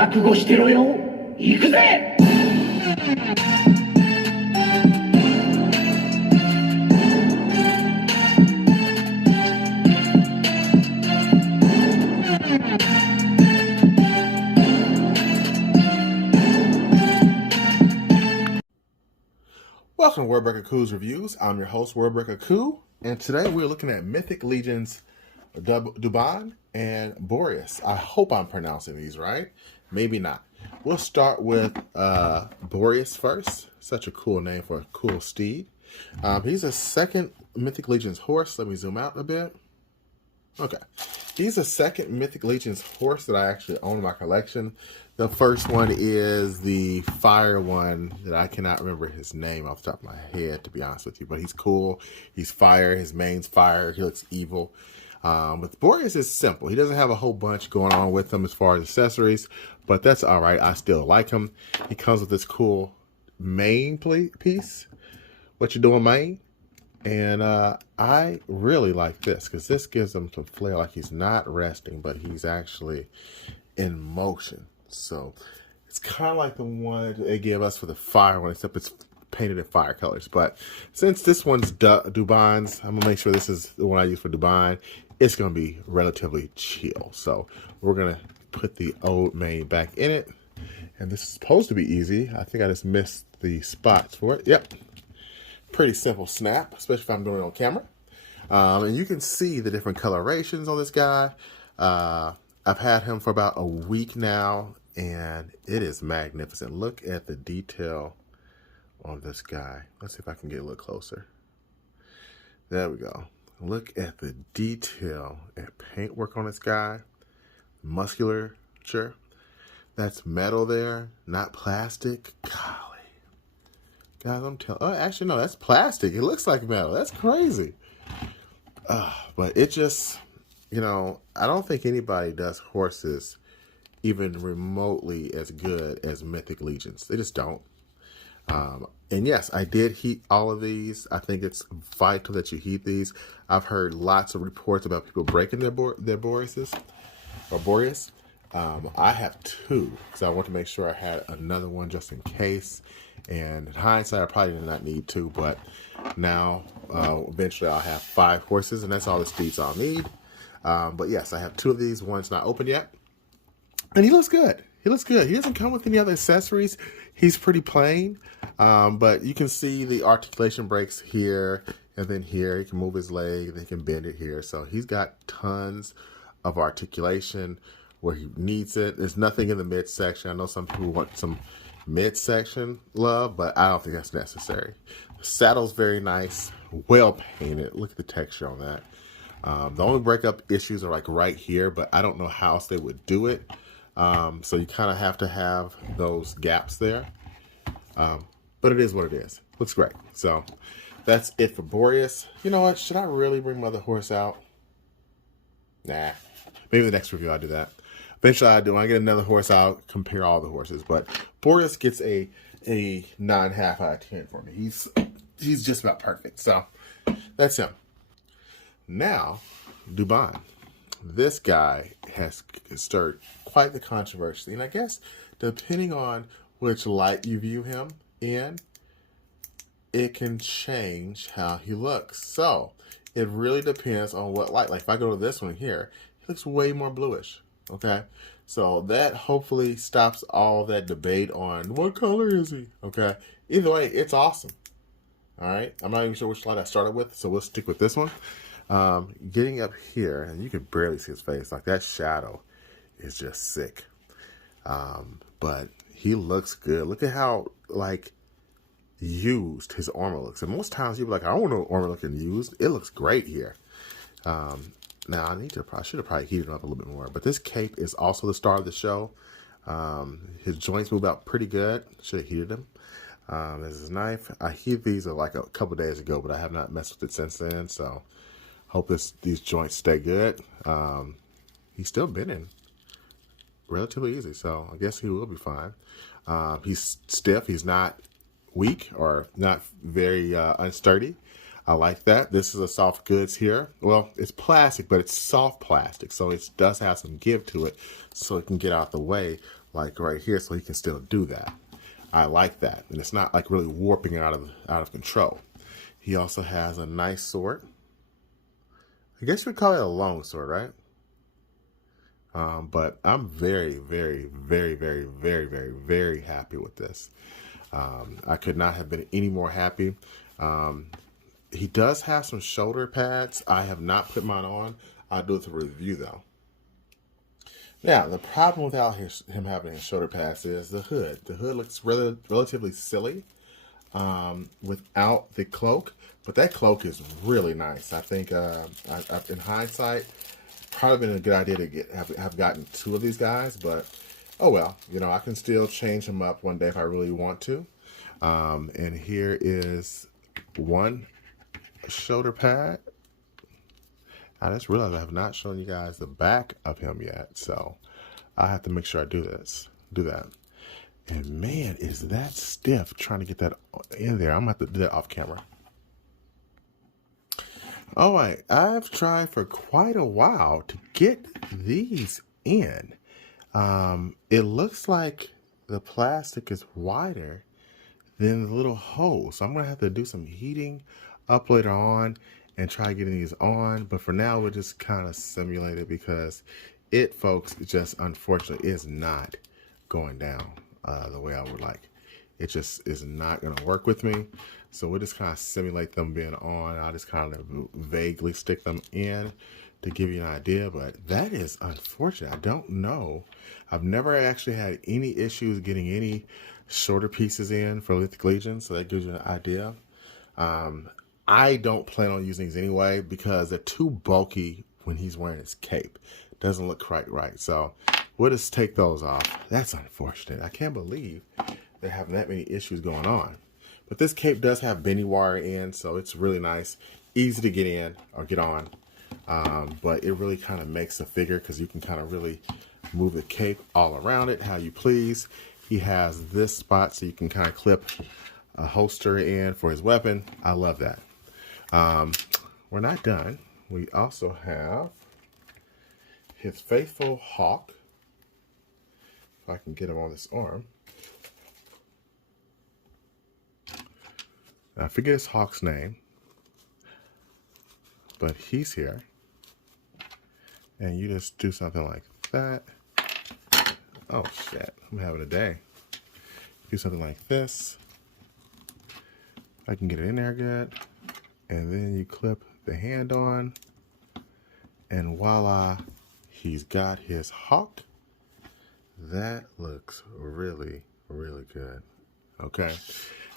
覚悟してろよ。行くぜ。Welcome to Wordbreaker Coo's Reviews. I'm your host, Wordbreaker Coo, and today we're looking at Mythic Legions Duban and Boreus. I hope I'm pronouncing these right. Maybe not. We'll start with Boreus first. Such a cool name for a cool steed. He's a second Mythic Legions horse. Let me zoom out a bit. Okay. He's a second Mythic Legions horse that I actually own in my collection. The first one is the fire one that I cannot remember his name off the top of my head, to be honest with you. But he's cool. He's fire. His mane's fire. He looks evil. With Boreus, it's simple. He doesn't have a whole bunch going on with him as far as accessories, but that's all right. I still like him. He comes with this cool mane piece. What you doing, mane? And I really like this because this gives him some flair, like he's not resting, but he's actually in motion. So it's kind of like the one they gave us for the fire one, except it's painted in fire colors. But since this one's Duban's, I'm going to make sure this is the one I use for Duban. It's going to be relatively chill. So we're going to put the old mane back in it. And this is supposed to be easy. I think I just missed the spots for it. Yep. Pretty simple snap, especially if I'm doing it on camera. And you can see the different colorations on this guy. I've had him for about a week now, and it is magnificent. Look at the detail on this guy. Let's see if I can get a little closer. There we go. Look at the detail and paintwork on this guy. Musculature. That's metal there, not plastic. Golly. Guys, I'm telling. Oh, actually, no, that's plastic. It looks like metal. That's crazy. But it just, you know, I don't think anybody does horses even remotely as good as Mythic Legions. They just don't. And yes, I did heat all of these. I think it's vital that you heat these. I've heard lots of reports about people breaking their Boreus. I have two because I want to make sure I had another one just in case. And in hindsight, I probably did not need two, but now eventually I'll have 5 horses, and that's all the speeds I'll need. But yes, I have 2 of these. One's not open yet, and he looks good. He looks good. He doesn't come with any other accessories. He's pretty plain, but you can see the articulation breaks here and then here. He can move his leg, and he can bend it here. So he's got tons of articulation where he needs it. There's nothing in the midsection. I know some people want some midsection love, but I don't think that's necessary. The saddle's very nice, well painted. Look at the texture on that. The only breakup issues are like right here, but I don't know how else they would do it. So you kind of have to have those gaps there. But it is what it is. Looks great. So that's it for Boreus. You know what? Should I really bring my other horse out? Nah. Maybe the next review I'll do that. Eventually I do. When I get another horse, I'll compare all the horses. But Boreus gets a 9.5 out of 10 for me. He's just about perfect. So that's him. Now, Duban. This guy has stirred quite the controversy. And I guess depending on which light you view him in, it can change how he looks. So it really depends on what light. Like if I go to this one here, he looks way more bluish. Okay, so that hopefully stops all that debate on what color is he. Okay, either way, it's awesome. All right, I'm not even sure which light I started with, so we'll stick with this one. Getting up here, and you can barely see his face. Like that shadow is just sick. But he looks good. Look at how like used his armor looks. And most times you'll be like, I don't know armor looking used. It looks great here. Now I should have probably heated him up a little bit more, but this cape is also the star of the show. His joints move out pretty good. Should have heated him. There's his knife. I heated these like a couple days ago, but I have not messed with it since then. So hope these joints stay good. He's still bending relatively easy, so I guess he will be fine. He's stiff. He's not weak or not very unsturdy. I like that. This is a soft goods here. Well, it's plastic, but it's soft plastic, so it does have some give to it, so it can get out the way like right here, so he can still do that. I like that, and it's not like really warping out of control. He also has a nice sword. I guess you would call it a long sword, right? But I'm very, very, very, very, very, very, very happy with this. I could not have been any more happy. He does have some shoulder pads. I have not put mine on. I'll do it to review though. Now, the problem without him having his shoulder pads is the hood. The hood looks relatively silly without the cloak, but that cloak is really nice. I think in hindsight, probably been a good idea to have gotten 2 of these guys, but oh well. You know, I can still change them up one day if I really want to. And here is one shoulder pad. I just realized I have not shown you guys the back of him yet, so I have to make sure I do that. And man, is that stiff trying to get that in there. I'm gonna have to do that off camera. All right, I've tried for quite a while to get these in. It looks like the plastic is wider than the little hole, so I'm gonna have to do some heating up later on and try getting these on. But for now, we'll just kind of simulate it because it, folks, just unfortunately is not going down the way I would like. It just is not going to work with me. So we'll just kind of simulate them being on. I'll just kind of vaguely stick them in to give you an idea, but that is unfortunate. I don't know. I've never actually had any issues getting any shorter pieces in for Mythic Legion, so that gives you an idea. I don't plan on using these anyway because they're too bulky when he's wearing his cape. It doesn't look quite right. So we'll just take those off. That's unfortunate. I can't believe they're having that many issues going on. But this cape does have bendy wire in, so it's really nice. Easy to get in or get on. But it really kind of makes a figure because you can kind of really move the cape all around it how you please. He has this spot so you can kind of clip a holster in for his weapon. I love that. We're not done. We also have his faithful hawk. If I can get him on this arm. I forget his hawk's name, but he's here. And you just do something like that. Oh shit, I'm having a day. Do something like this. I can get it in there good. And then you clip the hand on. And voila, he's got his hawk. That looks really, really good. Okay.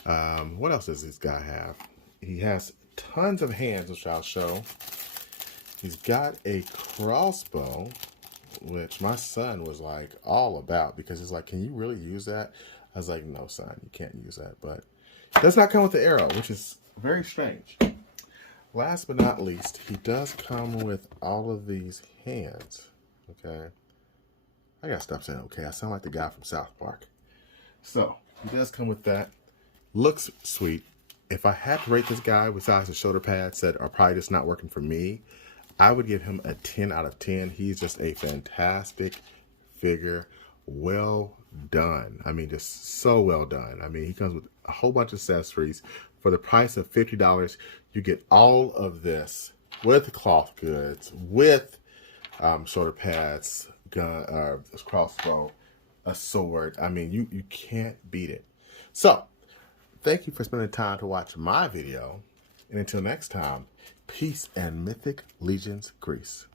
What else does this guy have? He has tons of hands, which I'll show. He's got a crossbow, which my son was like all about because he's like, can you really use that? I was like, no, son, you can't use that. But it does not come with the arrow, which is very strange. Last but not least, he does come with all of these hands. Okay. I gotta stop saying okay. I sound like the guy from South Park. So, he does come with that. Looks sweet. If I had to rate this guy besides the shoulder pads that are probably just not working for me, I would give him a 10 out of 10. He's just a fantastic figure. Well done. I mean, just so well done. I mean, he comes with a whole bunch of accessories. For the price of $50, you get all of this with cloth goods, with shoulder pads, gun, crossbow, a sword. I mean, you can't beat it. So, thank you for spending time to watch my video. And until next time, peace and Mythic Legions Grease.